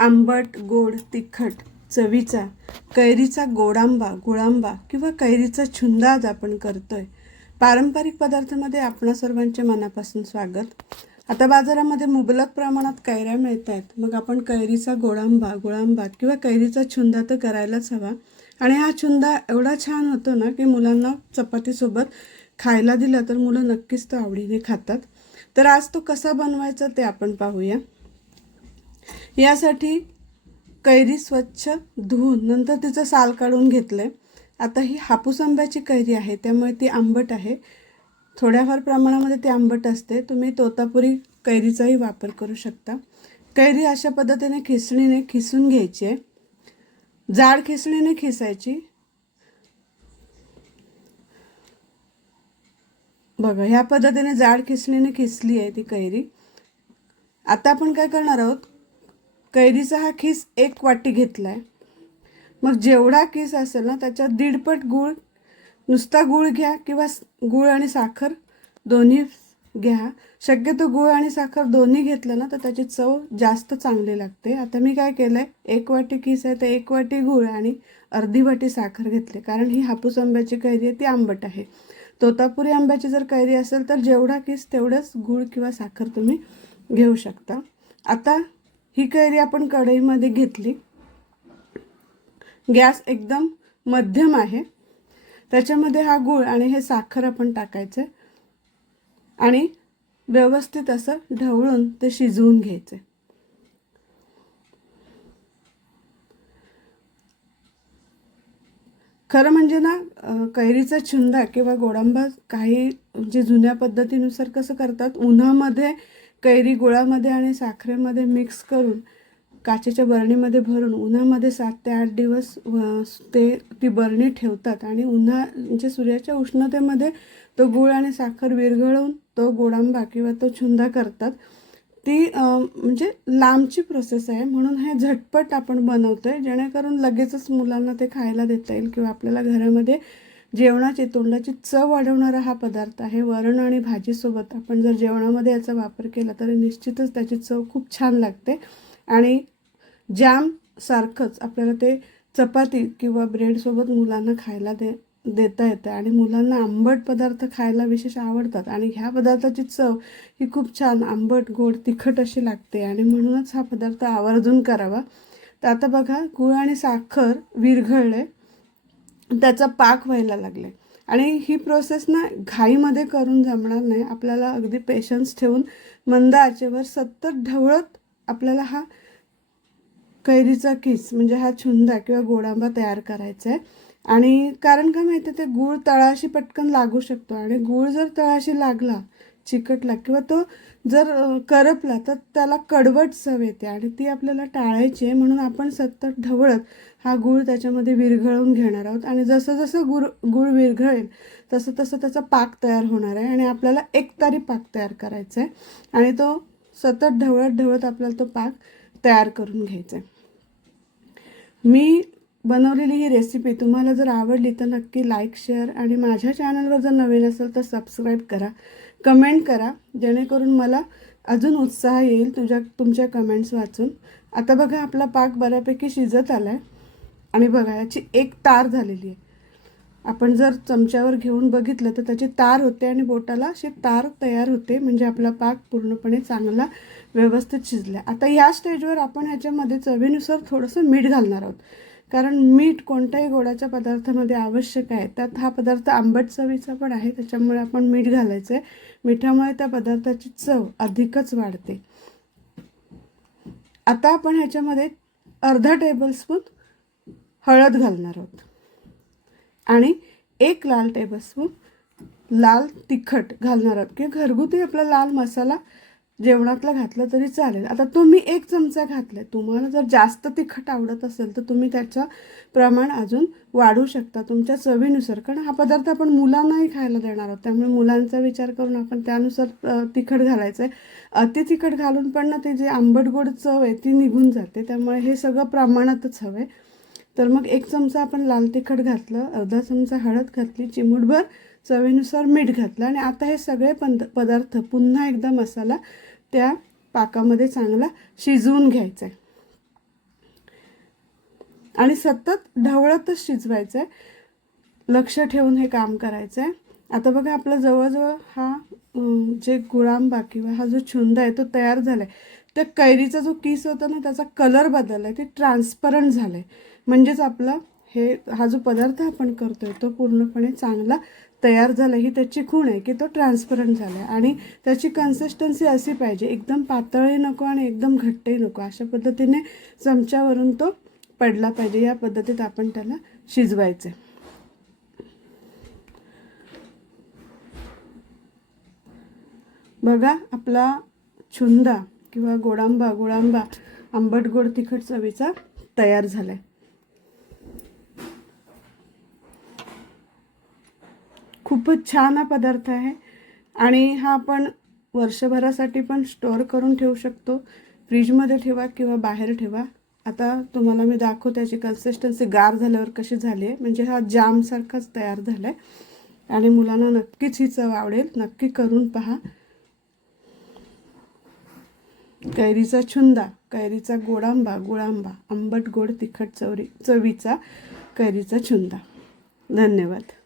आंबट गोड तिखट चवीचा कैरीचा गोडांबा गुळांबा किंवा कैरीचा छुंद आज आपण करतो आहे पारंपरिक पदार्थामध्ये आपणा सर्वांचे मनापासून स्वागत. आता बाजारामध्ये मुबलक प्रमाणात कैऱ्या मिळत आहेत मग आपण कैरीचा गोडांबा गुळांबा किंवा कैरीचा छुंदा तर करायलाच हवा. आणि हा छुंदा एवढा छान होतो ना की मुलांना चपातीसोबत खायला दिला तर मुलं नक्कीच तो आवडीने खातात. तर आज तो कसा बनवायचा ते आपण पाहूया. यासाठी कैरी स्वच्छ धुवून नंतर तिचं साल काढून घेतलं आहे आता ही हापूस आंब्याची कैरी आहे त्यामुळे ती आंबट आहे. थोड्याफार प्रमाणामध्ये ती आंबट असते. तुम्ही तोतापुरी कैरीचाही वापर करू शकता. कैरी अशा पद्धतीने खिसणीने खिसून घ्यायची आहे. जाड खिसणीने खिसायची. बघा ह्या पद्धतीने जाड खिसणीने खिसली आहे ती कैरी. आता आपण काय करणार आहोत? कैरीचा हा खीस एक वाटी घेतला आहे मग जेवढा किस असेल ना त्याच्यात दीडपट गूळ नुसता गूळ घ्या किंवा गूळ आणि साखर दोन्ही घ्या. शक्यतो गूळ आणि साखर दोन्ही घेतलं ना तर त्याची चव जास्त चांगली लागते. आता मी काय केलं आहे एक वाटी किस आहे तर एक वाटी गूळ आणि अर्धी वाटी साखर घेतली. कारण ही हापूस आंब्याची कैरी आहे ती आंबट आहे. तोतापुरी आंब्याची जर कैरी असेल तर जेवढा किस तेवढंच गूळ किंवा साखर तुम्ही घेऊ शकता. आता ही कैरी आपण कढईमध्ये घेतली. गॅस एकदम मध्यम आहे. त्याच्यामध्ये हा गूळ आणि हे साखर आपण टाकायचं. आणि व्यवस्थित असं ढवळून ते शिजवून घ्यायचे. खरं म्हणजे ना कैरीचा छुंदा किंवा गोडांबा काही जे जुन्या पद्धतीनुसार कसं करतात उन्हामध्ये कैरी गुळामध्ये आणि साखरेमध्ये मिक्स करून काचेच्या बरणीमध्ये भरून उन्हामध्ये सात ते आठ दिवस ते ती बरणी ठेवतात. आणि उन्हा म्हणजे सूर्याच्या उष्णतेमध्ये तो गुळ आणि साखर विरघळवून तो गोडांबा किंवा तो छुंदा करतात. ती म्हणजे लांबची प्रोसेस आहे. म्हणून हे झटपट आपण बनवतो आहे जेणेकरून लगेचच मुलांना ते खायला देता येईल किंवा आपल्याला घरामध्ये जेवणाची तोंडाची चव वाढवणारा हा पदार्थ आहे. वरण आणि भाजीसोबत आपण जर जेवणामध्ये याचा वापर केला तर निश्चितच त्याची चव खूप छान लागते. आणि जॅम सारखंच आपल्याला ते चपाती किंवा ब्रेडसोबत मुलांना खायला दे देता येतं. आणि मुलांना आंबट पदार्थ खायला विशेष आवडतात. आणि ह्या पदार्थाची चव ही खूप छान आंबट गोड तिखट अशी लागते. आणि म्हणूनच हा पदार्थ आवर्जून करावा. तर आता बघा गूळ आणि साखर विरघळले. त्याचा पाक व्हायला लागले. आणि ही प्रोसेस ना घाईमध्ये करून जमणार नाही. आपल्याला अगदी पेशन्स ठेवून मंद आचेवर सतत ढवळत आपल्याला हा कैरीचा किस म्हणजे हा छुंदा किंवा गोडांबा तयार करायचा आहे आणि कारण का माहिती आहे ते गूळ तळाशी पटकन लागू शकतो. आणि गूळ जर तळाशी लागला चिकटला किंवा तो जर करपला तर त्याला कडवट चव येते आणि ती आपल्याला टाळायची आहे. म्हणून आपण सतत ढवळत हा गूळ त्याच्यामध्ये विरघळवून घेणार आहोत. आणि जसं जसं गुळ गूळ विरघळेल तसं तसं त्याचा पाक तयार होणार आहे आणि आपल्याला एकतारी पाक तयार करायचा आहे आणि तो सतत ढवळत ढवळत आपल्याला तो पाक तयार करून घ्यायचा आहे मी बनवलेली ही रेसिपी तुम्हाला जर आवडली तर नक्की लाईक शेअर आणि माझ्या चॅनलवर जर नवीन असेल तर सबस्क्राईब करा. कमेंट करा जेणेकरून मला अजून उत्साह येईल तुझ्या तुमच्या कमेंट्स वाचून. आता बघा आपला पाक बऱ्यापैकी शिजत आला आहे आणि बघा याची एक तार झालेली आहे. आपण जर चमच्यावर घेऊन बघितलं तर त्याची तार होते आणि बोटाला अशी तार तयार होते. म्हणजे आपला पाक पूर्णपणे चांगला व्यवस्थित शिजला आता या स्टेजवर आपण ह्याच्यामध्ये चवीनुसार थोडंसं मीठ घालणार आहोत. कारण मीठ कोणत्याही गोडाच्या पदार्थामध्ये आवश्यक आहे. त्यात हा पदार्थ आंबट चवीचा पण आहे. त्याच्यामुळे आपण मीठ घालायचं आहे मिठामुळे त्या पदार्थाची चव अधिकच वाढते. आता आपण ह्याच्यामध्ये अर्धा टेबलस्पून हळद घालणार आहोत. आणि एक लाल टेबलस्पून लाल तिखट घालणार आहोत. किंवा घरगुती आपला लाल मसाला जेवणातला घातलं तरी चालेल. आता तुम्ही एक चमचा घातला तुम्हाला जर जास्त तिखट आवडत असेल तर तुम्ही त्याचं प्रमाण अजून वाढू शकता. तुमच्या चवीनुसार. कारण हा पदार्थ आपण मुलांनाही खायला देणार आहोत. त्यामुळे मुलांचा विचार करून आपण त्यानुसार तिखट घालायचं आहे अति तिखट घालून पण ना ते जे आंबट गोड चव आहे ती निघून जाते. त्यामुळे हे सगळं प्रमाणातच हवं आहे तर मग एक चमचा आपण लाल तिखट घातलं अर्धा चमचा हळद घातली चिमूटभर चवीनुसार मीठ घातलं आणि आता हे सगळे पंद पदार्थ पुन्हा एकदा मसाला त्या पाकामध्ये चांगला शिजवून घ्यायचा आहे. आणि सतत ढवळतच शिजवायचं आहे. लक्ष ठेवून हे काम करायचं आहे. आता बघा आपला जवळजवळ हा जे गुळांबा किंवा हा जो छुंद आहे तो तयार झाला आहे त्या कैरीचा जो किस होता ना त्याचा कलर बदलला आहे ते ट्रान्सपरंट झालं आहे म्हणजेच आपला हे हा जो पदार्थ आपण करतो आहे तो पूर्णपणे चांगला तयार झालं ही त्याची खूण आहे की तो ट्रान्सपरंट झाला आहे आणि त्याची कन्सिस्टन्सी अशी पाहिजे एकदम पातळही नको आणि एकदम घट्टही नको. अशा पद्धतीने चमच्यावरून तो पडला पाहिजे. या पद्धतीत आपण त्याला शिजवायचं आहे बघा आपला छुंदा किंवा गोडांबा गोळांबा आंबट गोड तिखट चवीचा तयार झाला आहे खूपच छान हा पदार्थ आहे. आणि हा आपण वर्षभरासाठी पण स्टोअर करून ठेवू शकतो. फ्रीजमध्ये ठेवा किंवा बाहेर ठेवा. आता तुम्हाला मी दाखवते त्याची कन्सिस्टन्सी गार झाल्यावर कशी झाली आहे. म्हणजे हा जामसारखाच तयार झाला आहे आणि मुलांना नक्कीच ही चव आवडेल. नक्की करून पहा. कैरीचा छुंदा कैरीचा गोडांबा गुळांबा आंबट गोड तिखट चवरी चवीचा कैरीचा छुंदा. धन्यवाद.